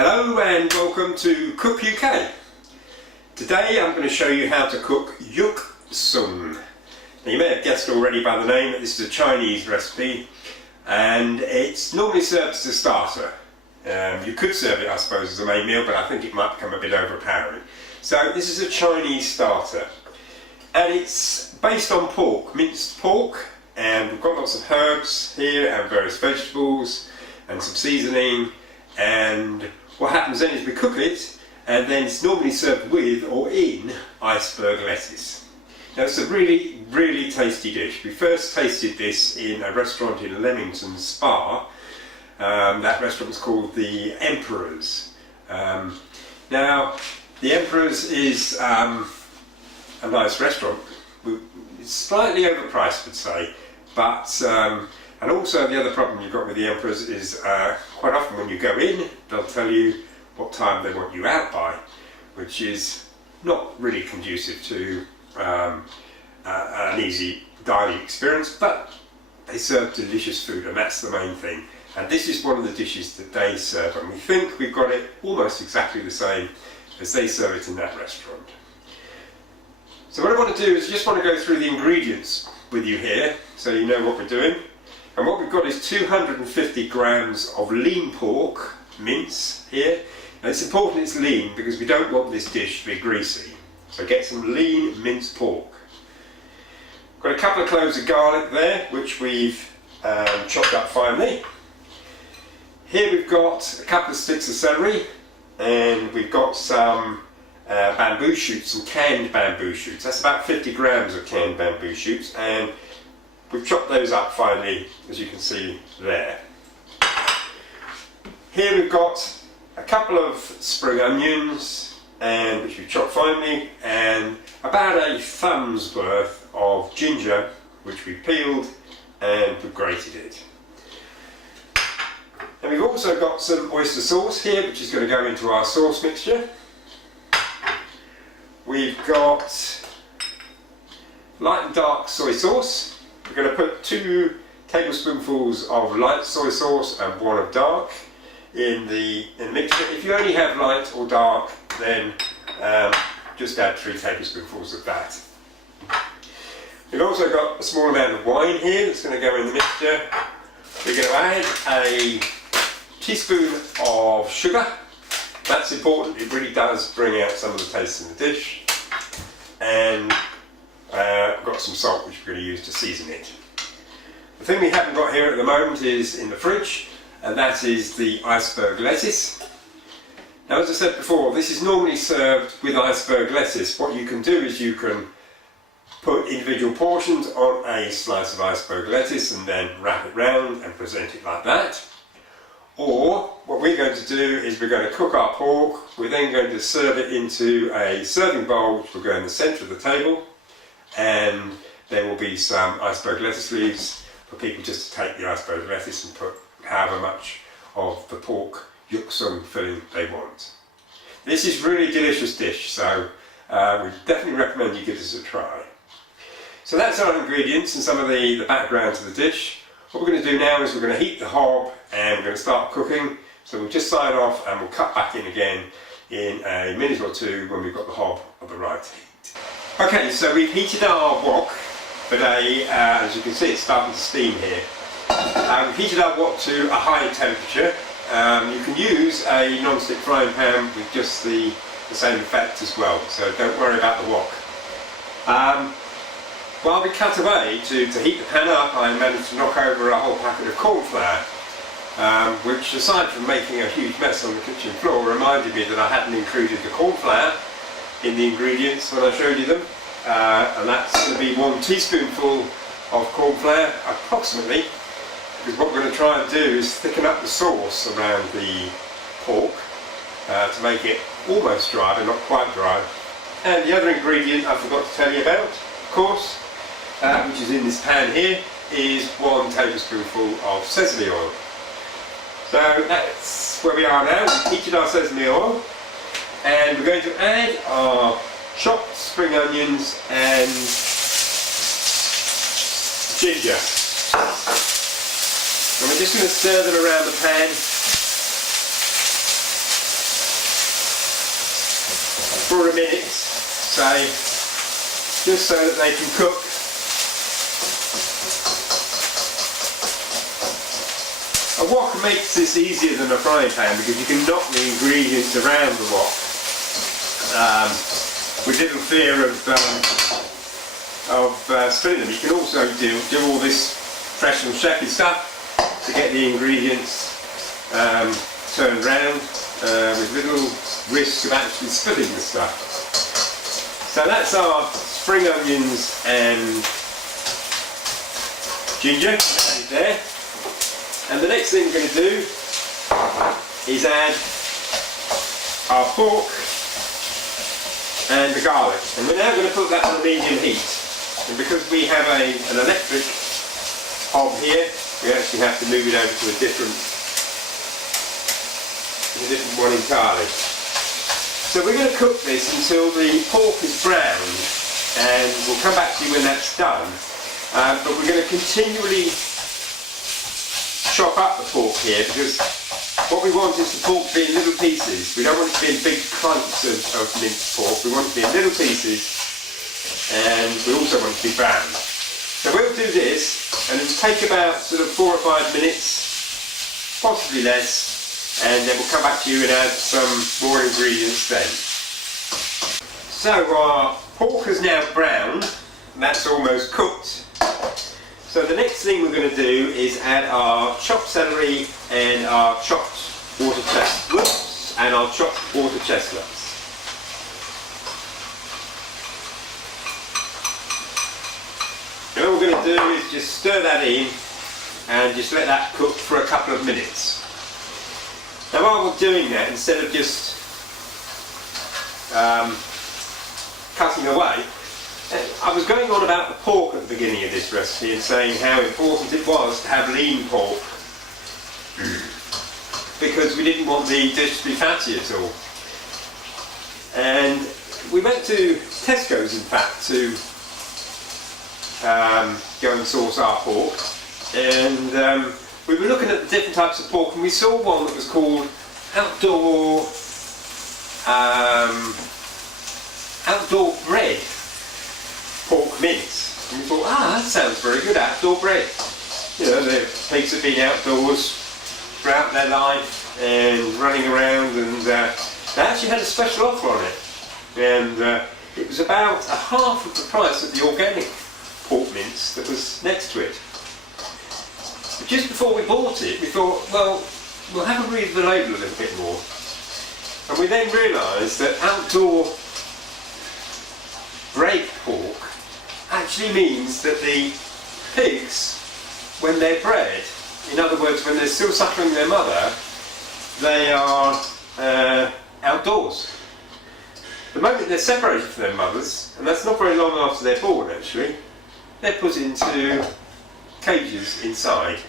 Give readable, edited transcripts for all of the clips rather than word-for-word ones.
Hello and welcome to Cook UK. Today I'm going to show you how to cook Yuk Shung. Now you may have guessed already by the name that this is a Chinese recipe and it's normally served as a starter. You could serve it I suppose as a main meal, but I think it might become a bit overpowering. So this is a Chinese starter and it's based on pork, minced pork, and we've got lots of herbs here and various vegetables and some seasoning. And what happens then is we cook it, and then it's normally served with or in iceberg lettuce. Now it's a really, really tasty dish. We first tasted this in a restaurant in Leamington Spa. That restaurant was called the Emperor's. Now the Emperor's is a nice restaurant. It's slightly overpriced, I'd say, but and also the other problem you've got with the Emperor's is quite often when you go in, they'll tell you what time they want you out by, which is not really conducive to an easy dining experience, but they serve delicious food and that's the main thing. And this is one of the dishes that they serve, and we think we've got it almost exactly the same as they serve it in that restaurant. So what I want to do is just want to go through the ingredients with you here so you know what we're doing. And what we've got is 250 grams of lean pork, mince here. And it's important it's lean because we don't want this dish to be greasy. So get some lean minced pork. Got a couple of cloves of garlic there, which we've chopped up finely. Here we've got a couple of sticks of celery, and we've got some bamboo shoots, some canned bamboo shoots. That's about 50 grams of canned bamboo shoots, and we've chopped those up finely, as you can see there. Here we've got a couple of spring onions, and which we've chopped finely, and about a thumb's worth of ginger, which we peeled and we've grated it. And we've also got some oyster sauce here, which is going to go into our sauce mixture. We've got light and dark soy sauce. We're going to put 2 tablespoonfuls of light soy sauce and 1 of dark in the mixture. If you only have light or dark, then just add 3 tablespoonfuls of that. We've also got a small amount of wine here that's going to go in the mixture. We're going to add a teaspoon of sugar. That's important, it really does bring out some of the taste in the dish. And we've got some salt which we're going to use to season it. The thing we haven't got here at the moment is in the fridge, and that is the iceberg lettuce. Now, as I said before, this is normally served with iceberg lettuce. What you can do is you can put individual portions on a slice of iceberg lettuce and then wrap it round and present it like that. Or what we're going to do is we're going to cook our pork, we're then going to serve it into a serving bowl which will go in the centre of the table, and there will be some iceberg lettuce leaves for people just to take the iceberg lettuce and put however much of the pork Yuk Shung filling they want. This is really delicious dish, so we definitely recommend you give this a try. So that's our ingredients and some of the background to the dish. What we're going to do now is we're going to heat the hob and we're going to start cooking. So we'll just sign off and we'll cut back in again in a minute or two when we've got the hob of the right heat. Okay, so we've heated our wok, but as you can see it's starting to steam here. We've heated our wok to a high temperature. You can use a non-stick frying pan with just the same effect as well, so don't worry about the wok. While we cut away to heat the pan up, I managed to knock over a whole packet of corn flour, which, aside from making a huge mess on the kitchen floor, reminded me that I hadn't included the corn flour in the ingredients when I showed you them. And that's going to be 1 teaspoonful of corn flour, approximately, because what we're going to try and do is thicken up the sauce around the pork to make it almost dry, but not quite dry. And the other ingredient I forgot to tell you about, of course, which is in this pan here, is 1 tablespoonful of sesame oil. So that's where we are now. We've heated our sesame oil, and we're going to add our chopped spring onions and ginger. And we're just going to stir them around the pan for a minute, say, just so that they can cook. A wok makes this easier than a frying pan because you can knock the ingredients around the wok with little fear of spilling them. You can also do all this fresh and shaky stuff to get the ingredients turned round with little risk of actually spilling the stuff. So that's our spring onions and ginger added there. And the next thing we're going to do is add our pork and the garlic. And we're now going to put that on a medium heat. And because we have an electric hob here, we actually have to move it over to a different one entirely. So we're going to cook this until the pork is browned, and we'll come back to you when that's done. But we're going to continually chop up the pork here because what we want is the pork to be in little pieces. We don't want it to be in big clumps of minced pork. We want it to be in little pieces, and we also want it to be browned. So we'll do this, and it'll take about sort of 4 or 5 minutes, possibly less, and then we'll come back to you and add some more ingredients then. So our pork is now browned, and that's almost cooked. So the next thing we're going to do is add our chopped celery and our chopped water chestnuts. Now what we're going to do is just stir that in and just let that cook for a couple of minutes. Now while we're doing that, instead of just cutting away, I was going on about the pork at the beginning of this recipe and saying how important it was to have lean pork because we didn't want the dish to be fatty at all. And we went to Tesco's, in fact, to go and source our pork, and we were looking at the different types of pork, and we saw one that was called outdoor bred pork mince. And we thought, that sounds very good, outdoor bred. You know, the pigs have been outdoors throughout their life and running around, and they actually had a special offer on it. And it was about a half of the price of the organic pork mince that was next to it. But just before we bought it, we thought, well, we'll have a read of the label a little bit more. And we then realised that outdoor bred pork actually means that the pigs, when they're bred, in other words, when they're still suckling their mother, they are outdoors. The moment they're separated from their mothers, and that's not very long after they're born actually, they're put into cages inside.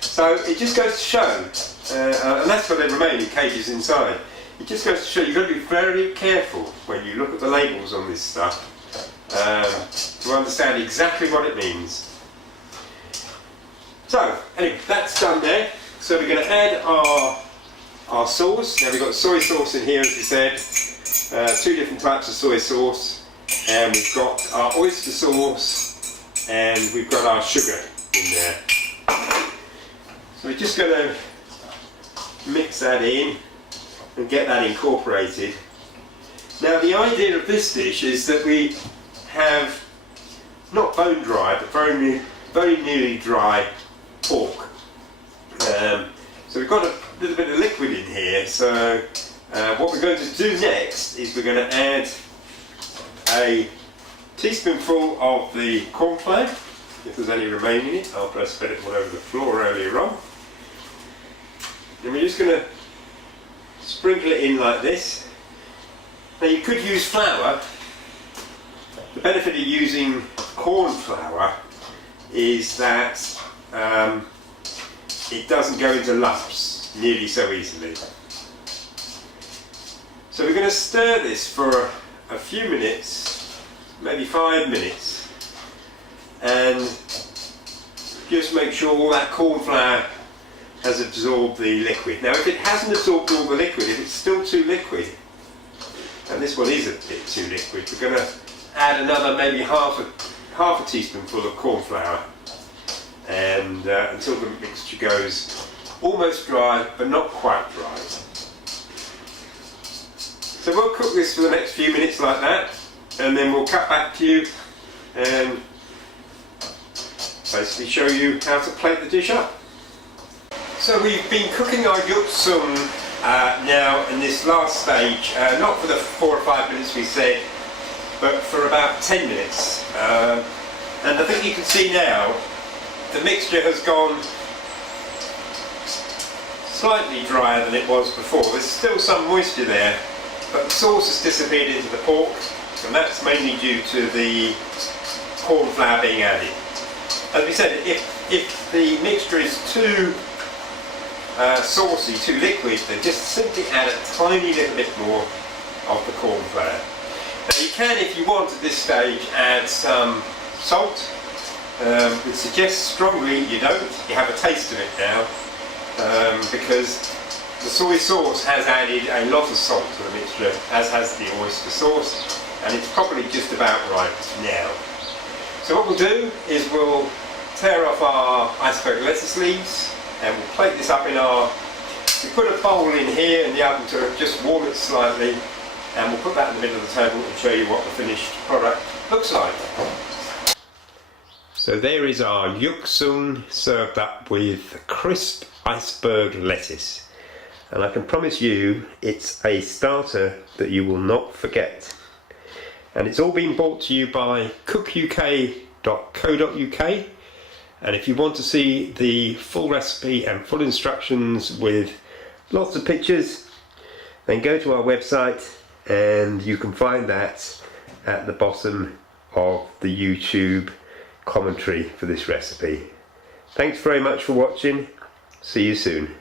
So it just goes to show, and that's why they remain in cages inside, it just goes to show you've got to be very careful when you look at the labels on this stuff to understand exactly what it means. So, anyway, that's done there. So we're going to add our sauce. Now we've got soy sauce in here, as we said, 2 different types of soy sauce, and we've got our oyster sauce, and we've got our sugar in there. So we're just going to mix that in and get that incorporated. Now the idea of this dish is that we have not bone dry, but very nearly dry pork. So we've got a little bit of liquid in here, so what we're going to do next is we're going to add a teaspoonful of the corn flour, if there's any remaining in it, after I spread it all over the floor earlier on. And we're just going to sprinkle it in like this. Now you could use flour. The benefit of using corn flour is that it doesn't go into lumps nearly so easily. So we're going to stir this for a few minutes, maybe 5 minutes, and just make sure all that corn flour has absorbed the liquid. Now if it hasn't absorbed all the liquid, if it's still too liquid, and this one is a bit too liquid. We're going to add another maybe half a teaspoonful of corn flour, and until the mixture goes almost dry but not quite dry. So we'll cook this for the next few minutes like that, and then we'll cut back to you and basically show you how to plate the dish up. So we've been cooking our Yuk Shung now in this last stage, not for the 4 or 5 minutes we said, but for about 10 minutes. And I think you can see now the mixture has gone slightly drier than it was before. There's still some moisture there, but the sauce has disappeared into the pork, and that's mainly due to the corn flour being added. As we said, if the mixture is too saucy, too liquid, then just simply add a tiny little bit more of the corn flour. Now you can, if you want at this stage, add some salt. We suggest strongly you don't. You have a taste of it now, because the soy sauce has added a lot of salt to the mixture, as has the oyster sauce, and it's probably just about right now. So what we'll do is we'll tear off our iceberg lettuce leaves, and we'll plate this up in we put a bowl in here in the oven to just warm it slightly, and we'll put that in the middle of the table and show you what the finished product looks like. So there is our Yuk Shung served up with crisp iceberg lettuce, and I can promise you it's a starter that you will not forget. And it's all been brought to you by cookuk.co.uk. And if you want to see the full recipe and full instructions with lots of pictures, then go to our website, and you can find that at the bottom of the YouTube commentary for this recipe. Thanks very much for watching. See you soon.